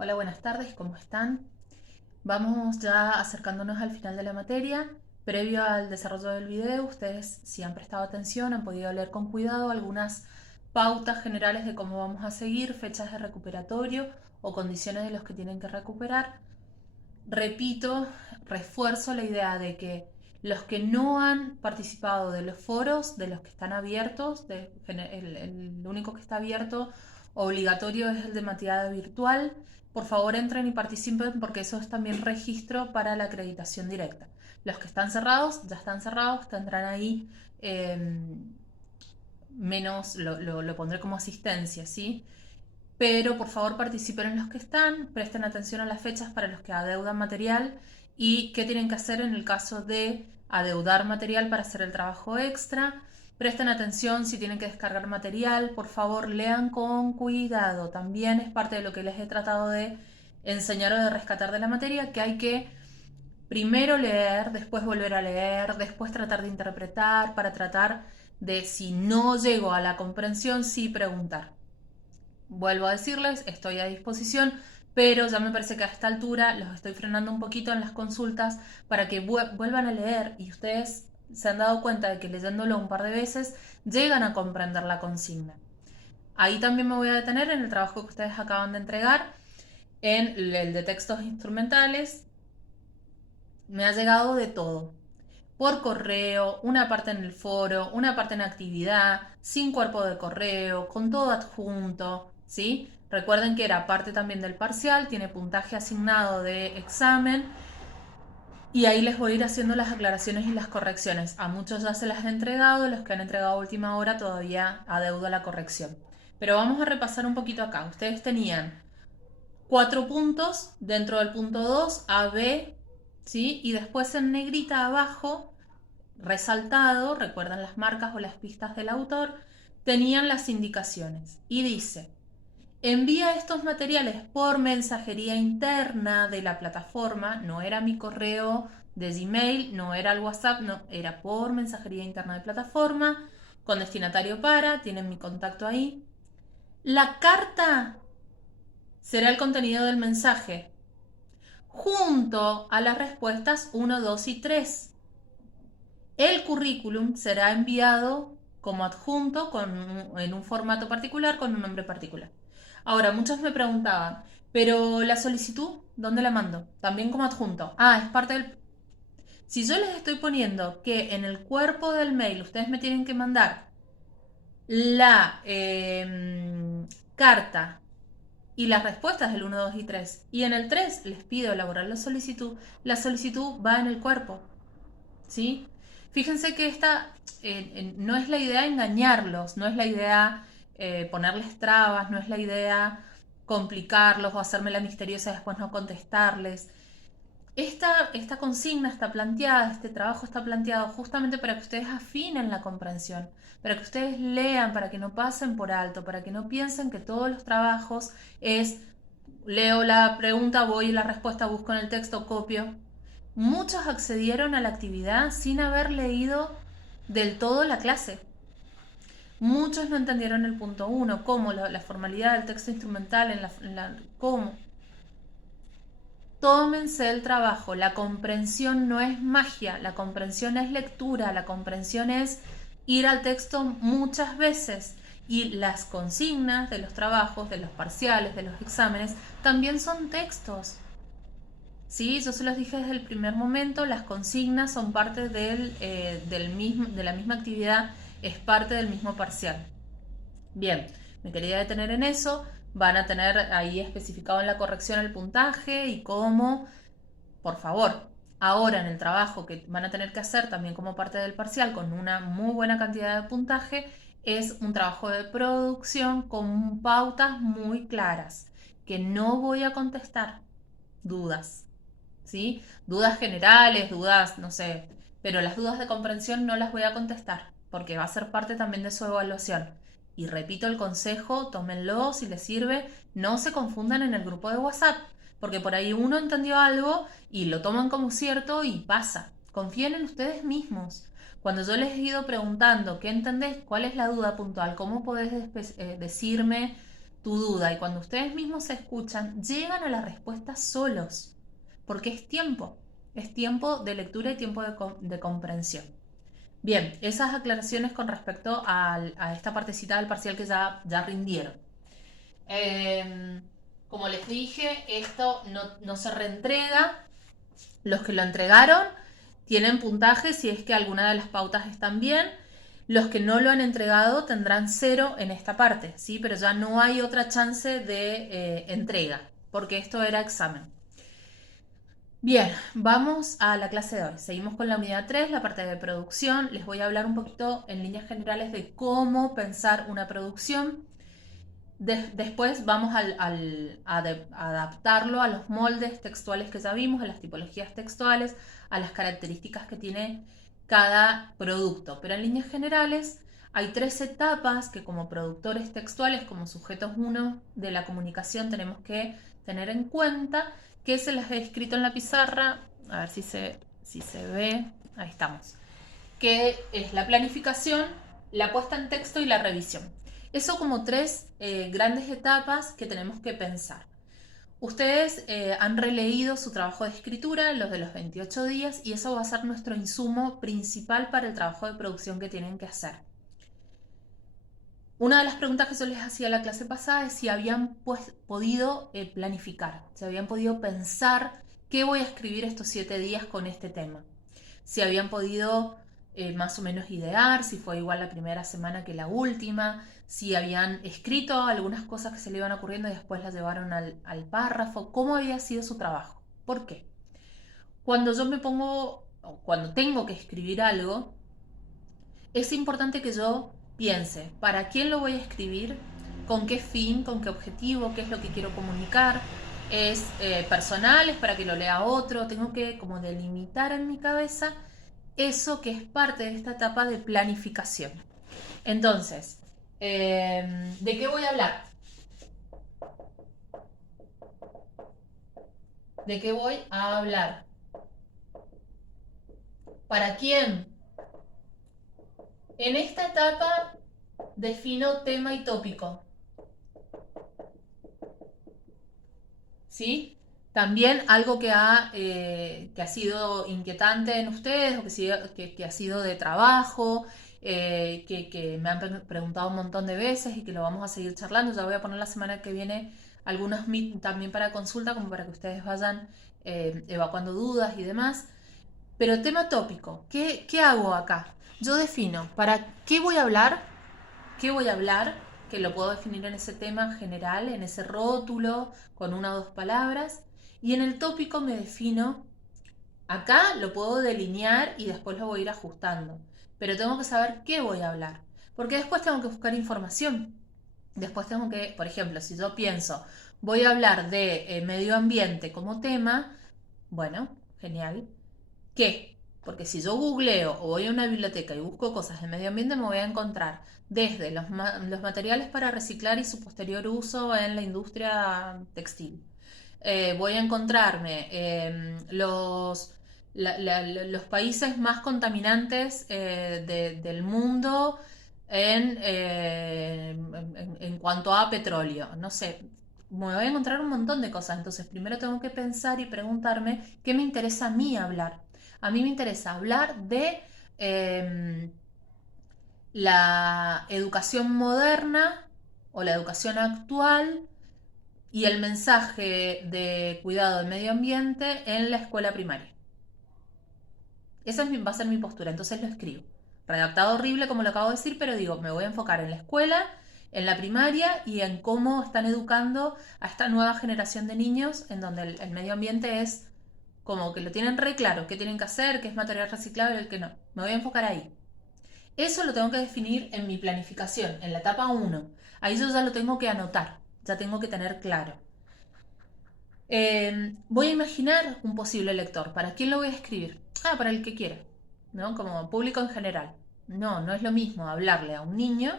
Hola, buenas tardes, ¿cómo están? Vamos ya acercándonos al final de la materia. Previo al desarrollo del video, ustedes, si han prestado atención, han podido leer con cuidado algunas pautas generales de cómo vamos a seguir, fechas de recuperatorio o condiciones de los que tienen que recuperar. Repito, refuerzo la idea de que los que no han participado de los foros, de los que están abiertos, el único que está abierto obligatorio es el de materia virtual. Por favor, entren y participen porque eso es también registro para la acreditación directa. Los que están cerrados, ya están cerrados, tendrán ahí menos, lo pondré como asistencia, ¿sí? Pero por favor participen en los que están, presten atención a las fechas para los que adeudan material y qué tienen que hacer en el caso de adeudar material para hacer el trabajo extra. Presten atención si tienen que descargar material, por favor lean con cuidado. También es parte de lo que les he tratado de enseñar o de rescatar de la materia, que hay que primero leer, después volver a leer, después tratar de interpretar, para tratar de, si no llego a la comprensión, sí preguntar. Vuelvo a decirles, estoy a disposición, pero ya me parece que a esta altura los estoy frenando un poquito en las consultas para que vuelvan a leer y ustedes se han dado cuenta de que leyéndolo un par de veces llegan a comprender la consigna. Ahí también me voy a detener en el trabajo que ustedes acaban de entregar, en el de textos instrumentales. Me ha llegado de todo. Por correo, una parte en el foro, una parte en actividad, sin cuerpo de correo, con todo adjunto, ¿sí? Recuerden que era parte también del parcial, tiene puntaje asignado de examen y ahí les voy a ir haciendo las aclaraciones y las correcciones. A muchos ya se las he entregado, los que han entregado a última hora todavía adeudo la corrección. Pero vamos a repasar un poquito acá. Ustedes tenían 4 puntos dentro del punto 2, A, B, ¿sí? Y después en negrita abajo resaltado, recuerdan las marcas o las pistas del autor, tenían las indicaciones. Y dice, envía estos materiales por mensajería interna de la plataforma, no era mi correo de Gmail, no era el WhatsApp, no, era por mensajería interna de plataforma, con destinatario para, tienen mi contacto ahí. La carta será el contenido del mensaje, junto a las respuestas 1, 2 y 3. El currículum será enviado como adjunto en un formato particular con un nombre particular. Ahora, muchos me preguntaban, pero la solicitud, ¿dónde la mando? También como adjunto. Ah, es parte del... Si yo les estoy poniendo que en el cuerpo del mail ustedes me tienen que mandar la carta y las respuestas del 1, 2 y 3, y en el 3 les pido elaborar la solicitud va en el cuerpo. ¿Sí? Fíjense que esta no es la idea engañarlos, no es la idea ponerles trabas, no es la idea complicarlos o hacerme la misteriosa y después no contestarles. Esta consigna está planteada, este trabajo está planteado justamente para que ustedes afinen la comprensión, para que ustedes lean, para que no pasen por alto, para que no piensen que todos los trabajos es leo la pregunta, voy y la respuesta, busco en el texto, copio. Muchos accedieron a la actividad sin haber leído del todo la clase. Muchos no entendieron el punto 1, cómo la formalidad del texto instrumental, cómo. Tómense el trabajo, la comprensión no es magia, la comprensión es lectura, la comprensión es ir al texto muchas veces. Y las consignas de los trabajos, de los parciales, de los exámenes, también son textos. Sí, yo se los dije desde el primer momento, las consignas son parte de la misma actividad, es parte del mismo parcial. Bien, me quería detener en eso, van a tener ahí especificado en la corrección el puntaje y cómo, por favor, ahora en el trabajo que van a tener que hacer también como parte del parcial con una muy buena cantidad de puntaje, es un trabajo de producción con pautas muy claras, que no voy a contestar dudas. ¿Sí? Dudas generales, dudas, no sé, pero las dudas de comprensión no las voy a contestar, porque va a ser parte también de su evaluación. Y repito el consejo, tómenlo si les sirve, no se confundan en el grupo de WhatsApp, porque por ahí uno entendió algo y lo toman como cierto y pasa. Confíen en ustedes mismos. Cuando yo les he ido preguntando, ¿qué entendés? ¿Cuál es la duda puntual? ¿Cómo podés decirme tu duda y cuando ustedes mismos se escuchan, llegan a la respuesta solos, porque es tiempo de lectura y tiempo de comprensión. Bien, esas aclaraciones con respecto a esta partecita del parcial que ya rindieron. Como les dije, esto no se reentrega. Los que lo entregaron tienen puntaje si es que alguna de las pautas están bien. Los que no lo han entregado tendrán 0 en esta parte, ¿sí? Pero ya no hay otra chance de entrega, porque esto era examen. Bien, vamos a la clase de hoy. Seguimos con la unidad 3, la parte de producción. Les voy a hablar un poquito en líneas generales de cómo pensar una producción. Después vamos a adaptarlo a los moldes textuales que ya vimos, a las tipologías textuales, a las características que tiene cada producto. Pero en líneas generales hay 3 etapas que como productores textuales, como sujetos 1 de la comunicación tenemos que tener en cuenta, que se las he escrito en la pizarra, a ver si se ve, ahí estamos, que es la planificación, la puesta en texto y la revisión. Eso como 3 grandes etapas que tenemos que pensar. Ustedes han releído su trabajo de escritura, los de los 28 días, y eso va a ser nuestro insumo principal para el trabajo de producción que tienen que hacer. Una de las preguntas que yo les hacía la clase pasada es si habían podido planificar, si habían podido pensar qué voy a escribir estos 7 días con este tema. Si habían podido más o menos idear, si fue igual la primera semana que la última, si habían escrito algunas cosas que se le iban ocurriendo y después las llevaron al párrafo, cómo había sido su trabajo. ¿Por qué? Cuando yo me pongo, o cuando tengo que escribir algo, es importante que yo piense para quién lo voy a escribir, con qué fin, con qué objetivo, qué es lo que quiero comunicar. Es personal, es para que lo lea otro, tengo que como delimitar en mi cabeza eso que es parte de esta etapa de planificación. Entonces, ¿de qué voy a hablar? ¿De qué voy a hablar? ¿Para quién? En esta etapa defino tema y tópico. ¿Sí? También algo que ha sido inquietante en ustedes o que ha sido de trabajo, que me han preguntado un montón de veces y que lo vamos a seguir charlando. Ya voy a poner la semana que viene algunos también para consulta, como para que ustedes vayan evacuando dudas y demás. Pero tema tópico, ¿qué hago acá? Yo defino para qué voy a hablar, que lo puedo definir en ese tema general, en ese rótulo, con 1 o 2 palabras, y en el tópico me defino, acá lo puedo delinear y después lo voy a ir ajustando, pero tengo que saber qué voy a hablar, porque después tengo que buscar información, después tengo que, por ejemplo, si yo pienso, voy a hablar de medio ambiente como tema, bueno, genial, ¿qué? Porque si yo googleo o voy a una biblioteca y busco cosas de medio ambiente, me voy a encontrar desde los materiales para reciclar y su posterior uso en la industria textil. Voy a encontrarme los países más contaminantes del mundo en cuanto a petróleo. No sé, me voy a encontrar un montón de cosas. Entonces, primero tengo que pensar y preguntarme qué me interesa a mí hablar. A mí me interesa hablar de la educación moderna o la educación actual y el mensaje de cuidado del medio ambiente en la escuela primaria. Esa va a ser mi postura, entonces lo escribo. Redactado horrible como lo acabo de decir, pero digo, me voy a enfocar en la escuela, en la primaria y en cómo están educando a esta nueva generación de niños en donde el medio ambiente es como que lo tienen re claro, qué tienen que hacer, qué es material reciclable y qué no. Me voy a enfocar ahí. Eso lo tengo que definir en mi planificación, en la etapa 1. Ahí yo ya lo tengo que anotar, ya tengo que tener claro. Voy a imaginar un posible lector. ¿Para quién lo voy a escribir? Para el que quiera, ¿no? Como público en general. No es lo mismo hablarle a un niño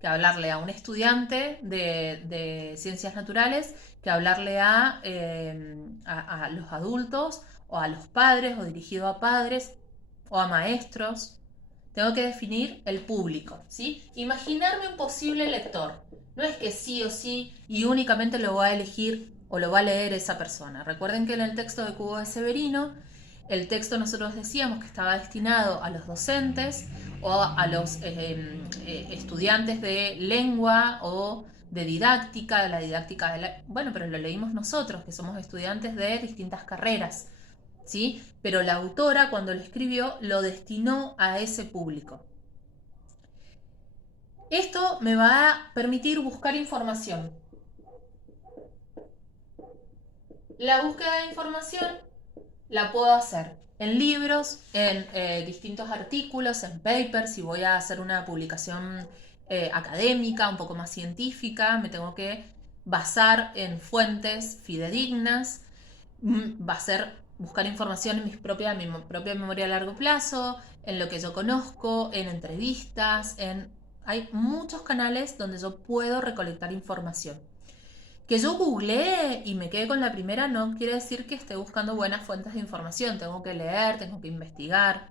que hablarle a un estudiante de ciencias naturales, que hablarle a los adultos o a los padres o dirigido a padres o a maestros. Tengo que definir el público, ¿sí? Imaginarme un posible lector. No es que sí o sí y únicamente lo va a elegir o lo va a leer esa persona. Recuerden que en el texto de Cubo de Severino, el texto nosotros decíamos que estaba destinado a los docentes o a los estudiantes de lengua o de didáctica, bueno, pero lo leímos nosotros, que somos estudiantes de distintas carreras, ¿sí? Pero la autora, cuando lo escribió, lo destinó a ese público. Esto me va a permitir buscar información. La búsqueda de información la puedo hacer en libros, en distintos artículos, en papers. Si voy a hacer una publicación académica, un poco más científica, me tengo que basar en fuentes fidedignas. Va a ser buscar información en mi propia memoria a largo plazo, en lo que yo conozco, en entrevistas, hay muchos canales donde yo puedo recolectar información. Que yo googleé y me quedé con la primera no quiere decir que esté buscando buenas fuentes de información. Tengo que leer, tengo que investigar.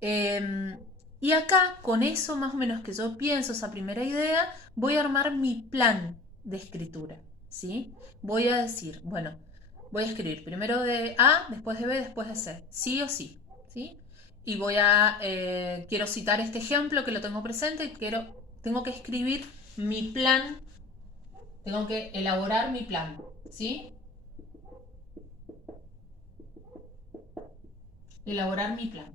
Y acá, con eso más o menos que yo pienso, esa primera idea, voy a armar mi plan de escritura, ¿sí? Voy a decir, bueno, voy a escribir primero de A, después de B, después de C, sí o sí, ¿sí? Y quiero citar este ejemplo que lo tengo presente, tengo que escribir mi plan, tengo que elaborar mi plan, ¿sí? Elaborar mi plan.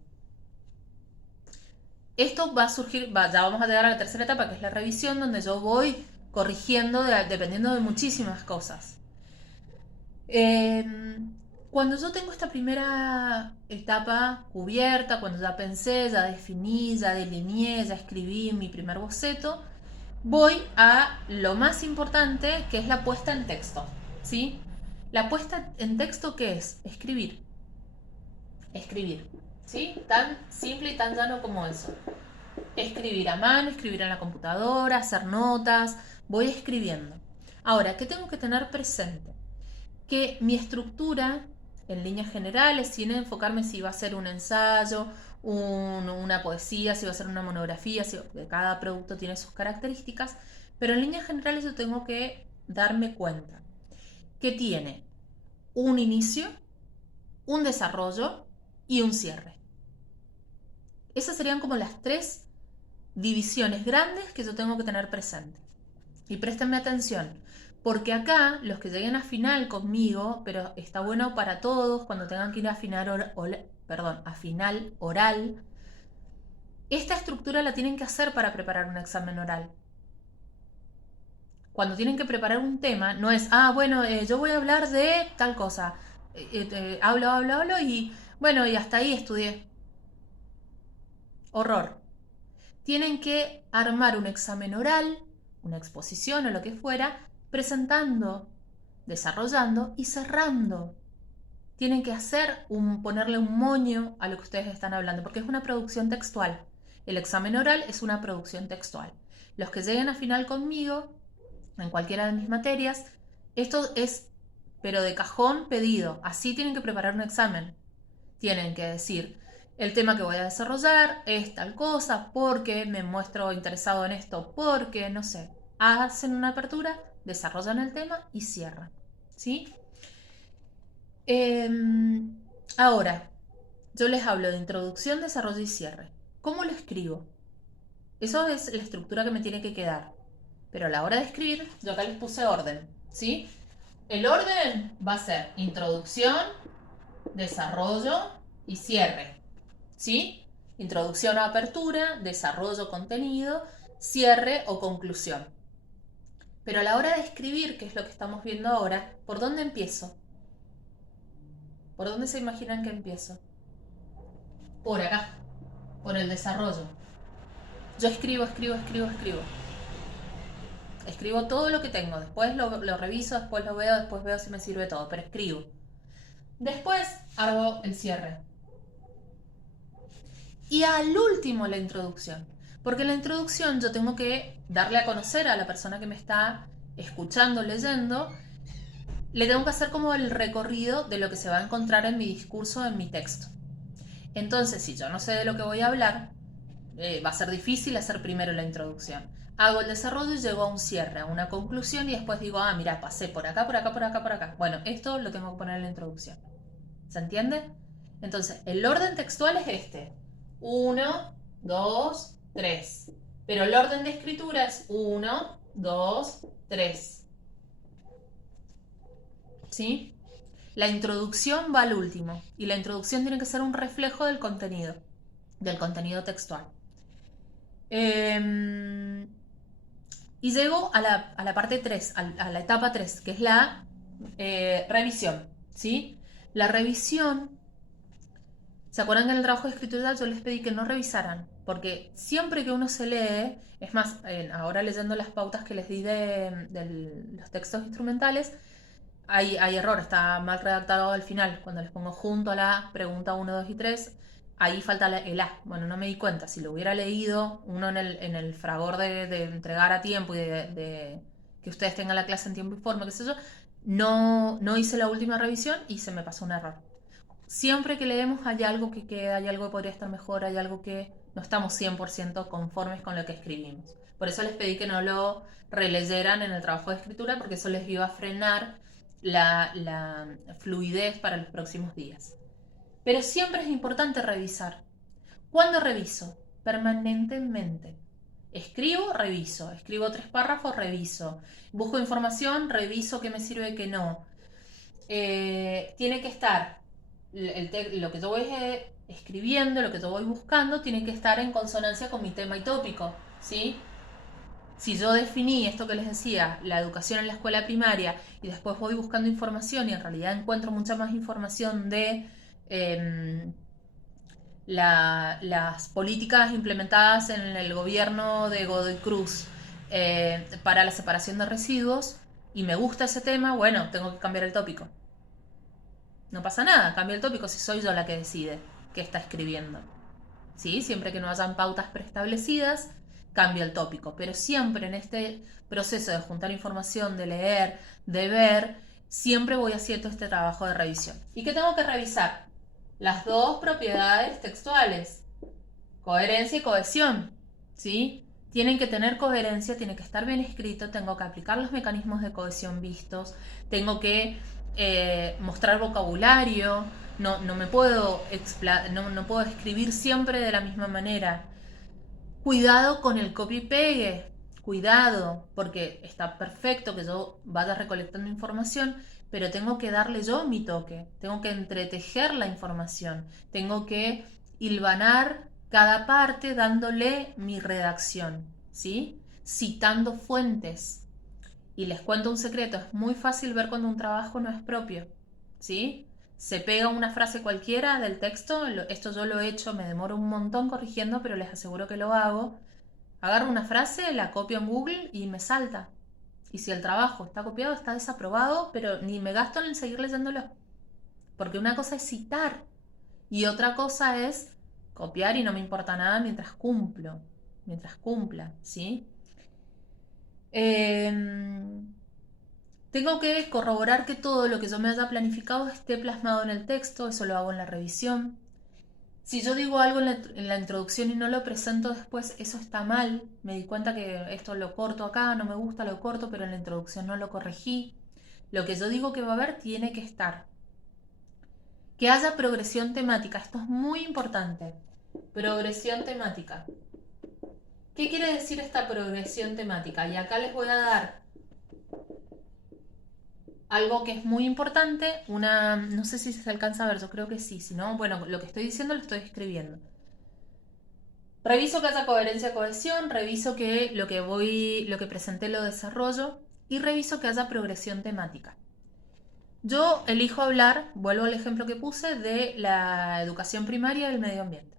Esto va a surgir, ya vamos a llegar a la tercera etapa, que es la revisión, donde yo voy corrigiendo dependiendo de muchísimas cosas. Cuando yo tengo esta primera etapa cubierta, cuando ya pensé, ya definí, ya delineé, ya escribí mi primer boceto, voy a lo más importante, que es la puesta en texto, ¿sí? La puesta en texto, ¿qué es? Escribir. Escribir, ¿sí? Tan simple y tan llano como eso. Escribir a mano, escribir en la computadora, hacer notas, voy escribiendo. Ahora, ¿qué tengo que tener presente? Que mi estructura, en líneas generales, sin enfocarme si va a ser un ensayo, una poesía, si va a ser una monografía, cada producto tiene sus características, pero en líneas generales yo tengo que darme cuenta que tiene un inicio, un desarrollo y un cierre. Esas serían como las tres divisiones grandes que yo tengo que tener presente. Y préstenme atención, porque acá los que lleguen a final conmigo, pero está bueno para todos cuando tengan que ir a final oral, esta estructura la tienen que hacer para preparar un examen oral. Cuando tienen que preparar un tema, no es, bueno, yo voy a hablar de tal cosa, hablo y bueno, y hasta ahí estudié. Horror. Tienen que armar un examen oral, una exposición o lo que fuera, presentando, desarrollando y cerrando. Tienen que ponerle un moño a lo que ustedes están hablando, porque es una producción textual. El examen oral es una producción textual. Los que lleguen a final conmigo, en cualquiera de mis materias, esto es, pero de cajón pedido. Así tienen que preparar un examen. Tienen que decir, el tema que voy a desarrollar es tal cosa, porque me muestro interesado en esto, porque, no sé, hacen una apertura, desarrollan el tema y cierran, ¿sí? Ahora, yo les hablo de introducción, desarrollo y cierre. ¿Cómo lo escribo? Eso es la estructura que me tiene que quedar. Pero a la hora de escribir, yo acá les puse orden, ¿sí? El orden va a ser introducción, desarrollo y cierre, ¿sí? Introducción o apertura, desarrollo, contenido, cierre o conclusión. Pero a la hora de escribir, que es lo que estamos viendo ahora, ¿por dónde empiezo? ¿Por dónde se imaginan que empiezo? Por acá, por el desarrollo. Yo escribo. Escribo todo lo que tengo, después lo reviso, después lo veo, después veo si me sirve todo, pero escribo. Después hago el cierre. Y al último la introducción. Porque en la introducción yo tengo que darle a conocer a la persona que me está escuchando, leyendo, le tengo que hacer como el recorrido de lo que se va a encontrar en mi discurso, en mi texto. Entonces, si yo no sé de lo que voy a hablar, va a ser difícil hacer primero la introducción. Hago el desarrollo y llego a un cierre, a una conclusión y después digo, ah, mira, pasé por acá, por acá, por acá, por acá. Bueno, esto lo tengo que poner en la introducción. ¿Se entiende? Entonces, el orden textual es este. 1, 2, 3. Pero el orden de escritura es 1, 2, 3. ¿Sí? La introducción va al último. Y la introducción tiene que ser un reflejo del contenido textual. Y llego a la parte 3, a la etapa 3, que es la revisión. ¿Sí? La revisión. ¿Se acuerdan que en el trabajo de escritura yo les pedí que no revisaran? Porque siempre que uno se lee, es más, ahora leyendo las pautas que les di de los textos instrumentales, hay error, está mal redactado al final. Cuando les pongo junto a la pregunta 1, 2 y 3, ahí falta el A. Bueno, no me di cuenta. Si lo hubiera leído uno en el fragor de entregar a tiempo y de que ustedes tengan la clase en tiempo y forma, qué sé yo, no hice la última revisión y se me pasó un error. Siempre que leemos hay algo que queda, hay algo que podría estar mejor, hay algo que no estamos 100% conformes con lo que escribimos. Por eso les pedí que no lo releyeran en el trabajo de escritura, porque eso les iba a frenar la fluidez para los próximos días. Pero siempre es importante revisar. ¿Cuándo reviso? Permanentemente. Escribo, reviso. Escribo 3 párrafos, reviso. Busco información, reviso qué me sirve, qué no. Tiene que estar lo que yo voy escribiendo, lo que yo voy buscando, tiene que estar en consonancia con mi tema y tópico, ¿sí? Si yo definí esto que les decía, la educación en la escuela primaria, y después voy buscando información y en realidad encuentro mucha más información de las políticas implementadas en el gobierno de Godoy Cruz para la separación de residuos, y me gusta ese tema, bueno, tengo que cambiar el tópico. No pasa nada, cambio el tópico si soy yo la que decide qué está escribiendo. ¿Sí? Siempre que no hayan pautas preestablecidas, cambio el tópico. Pero siempre en este proceso de juntar información, de leer, de ver, siempre voy haciendo este trabajo de revisión. ¿Y qué tengo que revisar? Las dos propiedades textuales, coherencia y cohesión. ¿Sí? Tienen que tener coherencia, tiene que estar bien escrito, tengo que aplicar los mecanismos de cohesión vistos, tengo que mostrar vocabulario, no me puedo no puedo escribir siempre de la misma manera. Cuidado con el copy-pegue, cuidado, porque está perfecto que yo vaya recolectando información, pero tengo que darle yo mi toque, tengo que entretejer la información, tengo que hilvanar cada parte dándole mi redacción, ¿sí? Citando fuentes. Y les cuento un secreto, es muy fácil ver cuando un trabajo no es propio, ¿sí? Se pega una frase cualquiera del texto, esto yo lo he hecho, me demoro un montón corrigiendo, pero les aseguro que lo hago. Agarro una frase, la copio en Google y me salta. Y si el trabajo está copiado, está desaprobado, pero ni me gasto en seguir leyéndolo. Porque una cosa es citar y otra cosa es copiar y no me importa nada mientras cumpla, ¿sí? Tengo que corroborar que todo lo que yo me haya planificado esté plasmado en el texto, eso lo hago en la revisión. Si yo digo algo en la introducción y no lo presento después, eso está mal. Me di cuenta que esto lo corto acá, no me gusta, lo corto, pero en la introducción no lo corregí. Lo que yo digo que va a haber tiene que estar. Que haya progresión temática, esto es muy importante. Progresión temática. ¿Qué quiere decir esta progresión temática? Y acá les voy a dar algo que es muy importante, no sé si se alcanza a ver, yo creo que sí, si no, bueno, lo que estoy diciendo lo estoy escribiendo. Reviso que haya coherencia, cohesión, reviso que lo que presenté lo desarrollo y reviso que haya progresión temática. Yo elijo hablar, vuelvo al ejemplo que puse, de la educación primaria y del medio ambiente.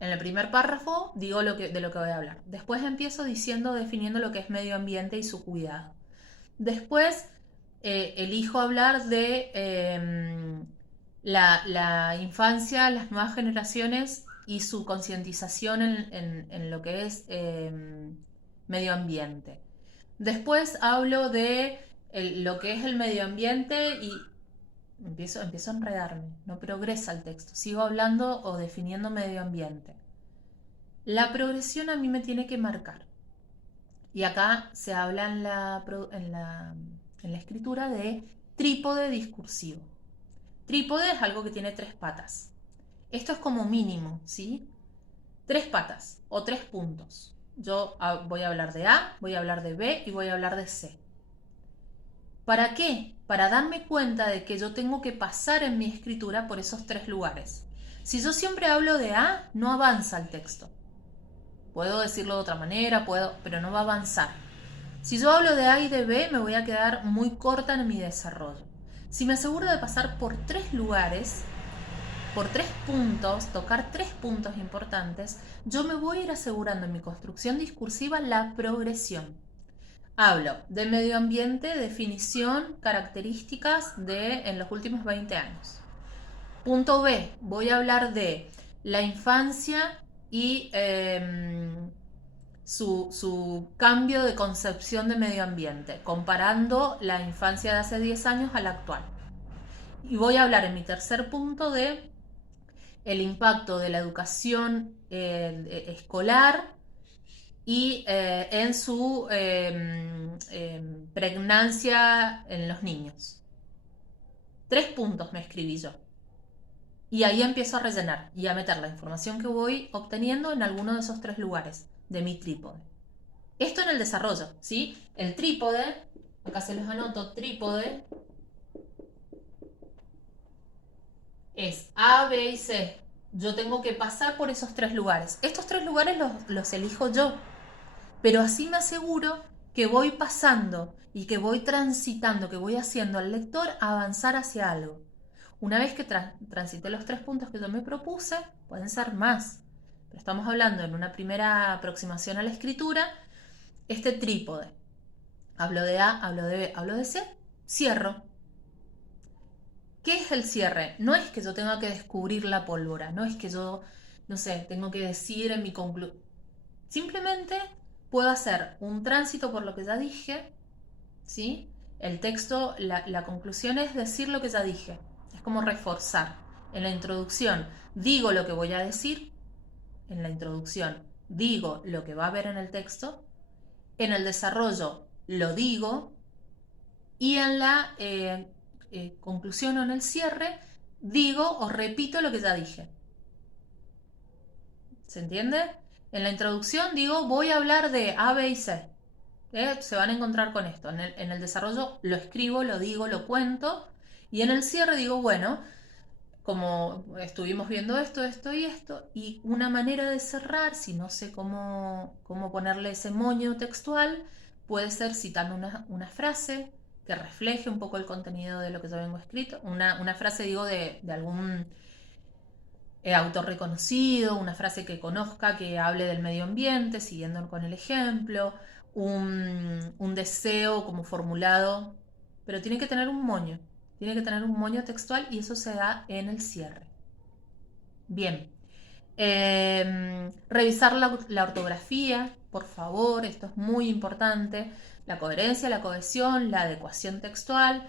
En el primer párrafo digo de lo que voy a hablar. Después empiezo definiendo lo que es medio ambiente y su cuidado. Después elijo hablar de la infancia, las nuevas generaciones y su concientización en lo que es medio ambiente. Después hablo de lo que es el medio ambiente y empiezo a enredarme, no progresa el texto, sigo hablando o definiendo medio ambiente. La progresión a mí me tiene que marcar. Y acá se habla en la escritura de trípode discursivo. Trípode es algo que tiene tres patas. Esto es como mínimo, ¿sí? Tres patas o tres puntos. Yo voy a hablar de A, voy a hablar de B y voy a hablar de C. ¿Para qué? Para darme cuenta de que yo tengo que pasar en mi escritura por esos tres lugares. Si yo siempre hablo de A, no avanza el texto. Puedo decirlo de otra manera, pero no va a avanzar. Si yo hablo de A y de B, me voy a quedar muy corta en mi desarrollo. Si me aseguro de pasar por tres lugares, por tres puntos, tocar tres puntos importantes, yo me voy a ir asegurando en mi construcción discursiva la progresión. Hablo de medio ambiente, definición, características en los últimos 20 años. Punto B, voy a hablar de la infancia y su cambio de concepción de medio ambiente, comparando la infancia de hace 10 años a la actual. Y voy a hablar en mi tercer punto de el impacto de la educación escolar y en su pregnancia en los niños. 3 puntos me escribí yo. Y ahí empiezo a rellenar y a meter la información que voy obteniendo en alguno de esos 3 lugares de mi trípode. Esto en el desarrollo, ¿sí? El trípode, acá se los anoto, trípode es A, B y C. Yo tengo que pasar por esos 3 lugares. Estos 3 lugares los elijo yo, pero así me aseguro que voy pasando y que voy transitando, que voy haciendo al lector avanzar hacia algo. Una vez que transité los 3 puntos que yo me propuse, pueden ser más, pero estamos hablando en una primera aproximación a la escritura, este trípode. Hablo de A, hablo de B, hablo de C, cierro. ¿Qué es el cierre? No es que yo tenga que descubrir la pólvora, no es que yo, no sé, tengo que decir en mi conclusión. Simplemente puedo hacer un tránsito por lo que ya dije, ¿sí? El texto, la conclusión es decir lo que ya dije. Es como reforzar. En la introducción digo lo que voy a decir. En la introducción digo lo que va a haber en el texto. En el desarrollo lo digo. Y en la conclusión o en el cierre digo o repito lo que ya dije. ¿Se entiende? En la introducción digo voy a hablar de A, B y C. Se van a encontrar con esto. En el desarrollo lo escribo, lo digo, lo cuento. Y en el cierre digo, bueno, como estuvimos viendo esto, esto y esto, y una manera de cerrar, si no sé cómo ponerle ese moño textual, puede ser citando una frase que refleje un poco el contenido de lo que yo vengo escrito. Una frase, digo, de algún autor reconocido, una frase que conozca, que hable del medio ambiente, siguiendo con el ejemplo, un deseo como formulado, pero tiene que tener un moño textual y eso se da en el cierre. Bien, revisar la ortografía, por favor, esto es muy importante, la coherencia, la cohesión, la adecuación textual,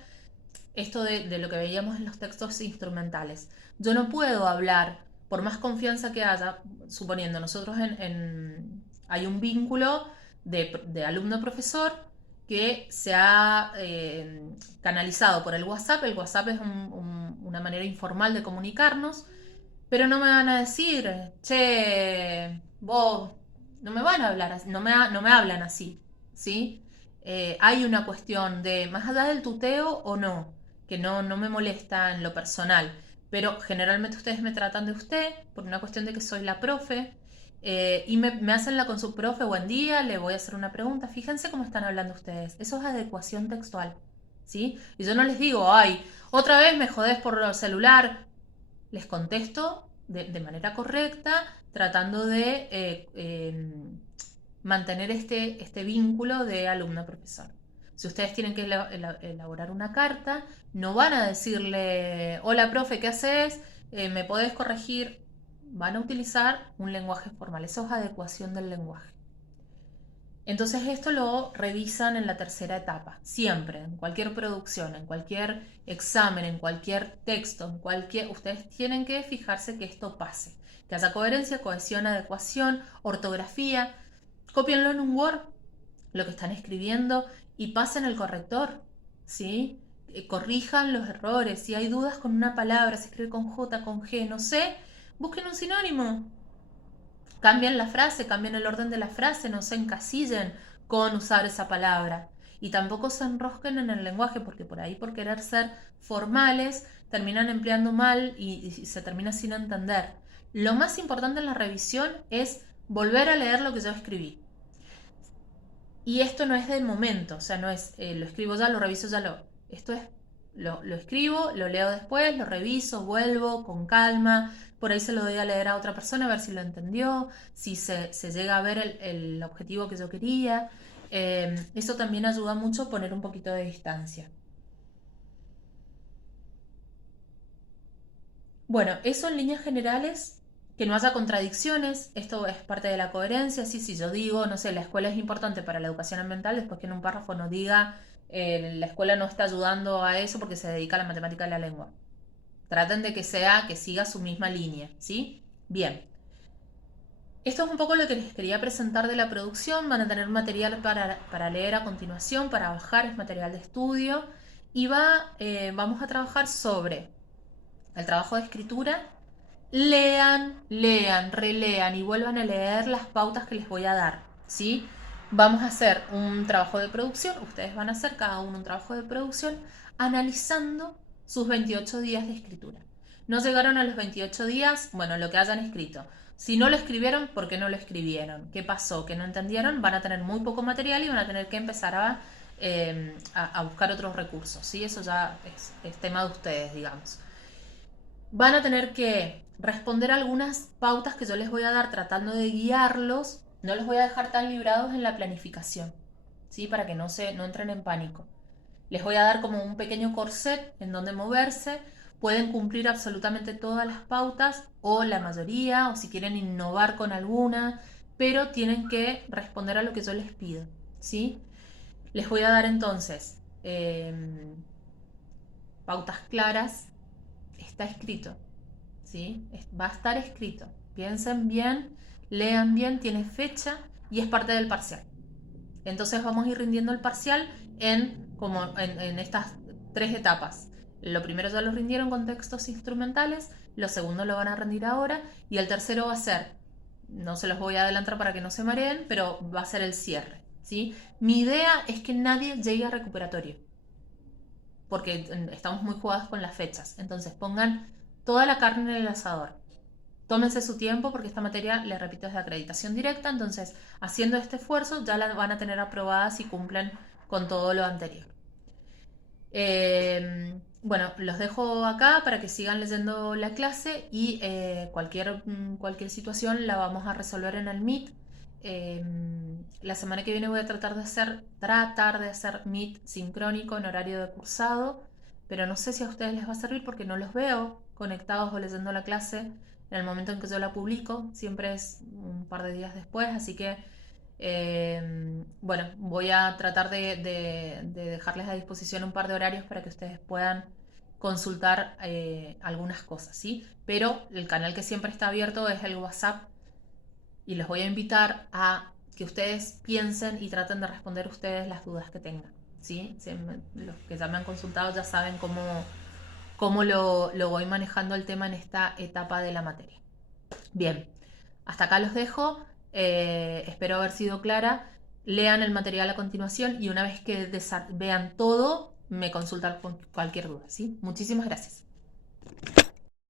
esto de lo que veíamos en los textos instrumentales. Yo no puedo hablar, por más confianza que haya, suponiendo nosotros hay un vínculo de alumno-profesor que se ha canalizado por el WhatsApp. El WhatsApp es una manera informal de comunicarnos, pero no me van a decir, che, vos, no me van a hablar así, no me hablan así, ¿sí? Hay una cuestión de, más allá del tuteo o no, que no me molesta en lo personal, pero generalmente ustedes me tratan de usted por una cuestión de que soy la profe, y me hacen la con su profe, buen día, le voy a hacer una pregunta, fíjense cómo están hablando ustedes, eso es adecuación textual, ¿sí? Y yo no les digo, ay, otra vez me jodés por el celular, les contesto de manera correcta, tratando de mantener este vínculo de alumno-profesor. Si ustedes tienen que elaborar una carta, no van a decirle, hola profe, ¿qué haces? ¿Me podés corregir? Van a utilizar un lenguaje formal. Eso es adecuación del lenguaje. Entonces esto lo revisan en la tercera etapa, siempre, en cualquier producción, en cualquier examen, en cualquier texto, ustedes tienen que fijarse que esto pase, que haya coherencia, cohesión, adecuación, ortografía. Cópienlo en un Word, lo que están escribiendo, y pasen el corrector, ¿sí? Corrijan los errores, si hay dudas con una palabra, se escribe con J, con G, no sé, busquen un sinónimo. Cambian la frase, cambian el orden de la frase, no se encasillen con usar esa palabra. Y tampoco se enrosquen en el lenguaje, porque por ahí, por querer ser formales, terminan empleando mal y se termina sin entender. Lo más importante en la revisión es volver a leer lo que yo escribí. Y esto no es del momento, o sea, no es lo escribo ya, lo reviso ya, esto es lo escribo, lo leo después, lo reviso, vuelvo con calma, por ahí se lo doy a leer a otra persona a ver si lo entendió, si se llega a ver el objetivo que yo quería. Eso también ayuda mucho a poner un poquito de distancia. Bueno, eso en líneas generales, que no haya contradicciones, esto es parte de la coherencia, sí, si yo digo, no sé, la escuela es importante para la educación ambiental, después que en un párrafo no diga, la escuela no está ayudando a eso porque se dedica a la matemática y la lengua. Traten de que sea, que siga su misma línea, ¿sí? Bien. Esto es un poco lo que les quería presentar de la producción. Van a tener material para leer a continuación, para bajar, es material de estudio. Y vamos a trabajar sobre el trabajo de escritura. Lean, lean, relean y vuelvan a leer las pautas que les voy a dar, ¿sí? Vamos a hacer un trabajo de producción, ustedes van a hacer cada uno un trabajo de producción analizando sus 28 días de escritura. No llegaron a los 28 días, bueno, lo que hayan escrito. Si no lo escribieron, ¿por qué no lo escribieron? ¿Qué pasó? ¿Que no entendieron? Van a tener muy poco material y van a tener que empezar a buscar otros recursos, ¿sí? Eso ya es tema de ustedes, digamos. Van a tener que responder algunas pautas que yo les voy a dar tratando de guiarlos. No los voy a dejar tan librados en la planificación, ¿sí? Para que no entren en pánico. Les voy a dar como un pequeño corset en donde moverse. Pueden cumplir absolutamente todas las pautas o la mayoría, o si quieren innovar con alguna, pero tienen que responder a lo que yo les pido, ¿sí? Les voy a dar entonces pautas claras. Está escrito, ¿sí? Va a estar escrito. Piensen bien, lean bien, tiene fecha y es parte del parcial. Entonces vamos a ir rindiendo el parcial en estas 3 etapas. Lo primero ya lo rindieron con textos instrumentales, lo segundo lo van a rendir ahora y el tercero va a ser, no se los voy a adelantar para que no se mareen, pero va a ser el cierre, ¿sí? Mi idea es que nadie llegue a recuperatorio, porque estamos muy jugados con las fechas. Entonces pongan toda la carne en el asador. Tómense su tiempo porque esta materia, les repito, es de acreditación directa, entonces haciendo este esfuerzo ya la van a tener aprobada si cumplen con todo lo anterior. Bueno, los dejo acá para que sigan leyendo la clase y cualquier situación la vamos a resolver en el Meet. La semana que viene voy a tratar de hacer Meet sincrónico en horario de cursado, pero no sé si a ustedes les va a servir porque no los veo conectados o leyendo la clase en el momento en que yo la publico, siempre es un par de días después, así que bueno, voy a tratar de dejarles a disposición un par de horarios para que ustedes puedan consultar algunas cosas, ¿sí? Pero el canal que siempre está abierto es el WhatsApp y les voy a invitar a que ustedes piensen y traten de responder ustedes las dudas que tengan, ¿sí? Los que ya me han consultado ya saben cómo lo voy manejando el tema en esta etapa de la materia. Bien, hasta acá los dejo. Espero haber sido clara. Lean el material a continuación y una vez que vean todo, me consultan con cualquier duda, ¿sí? Muchísimas gracias.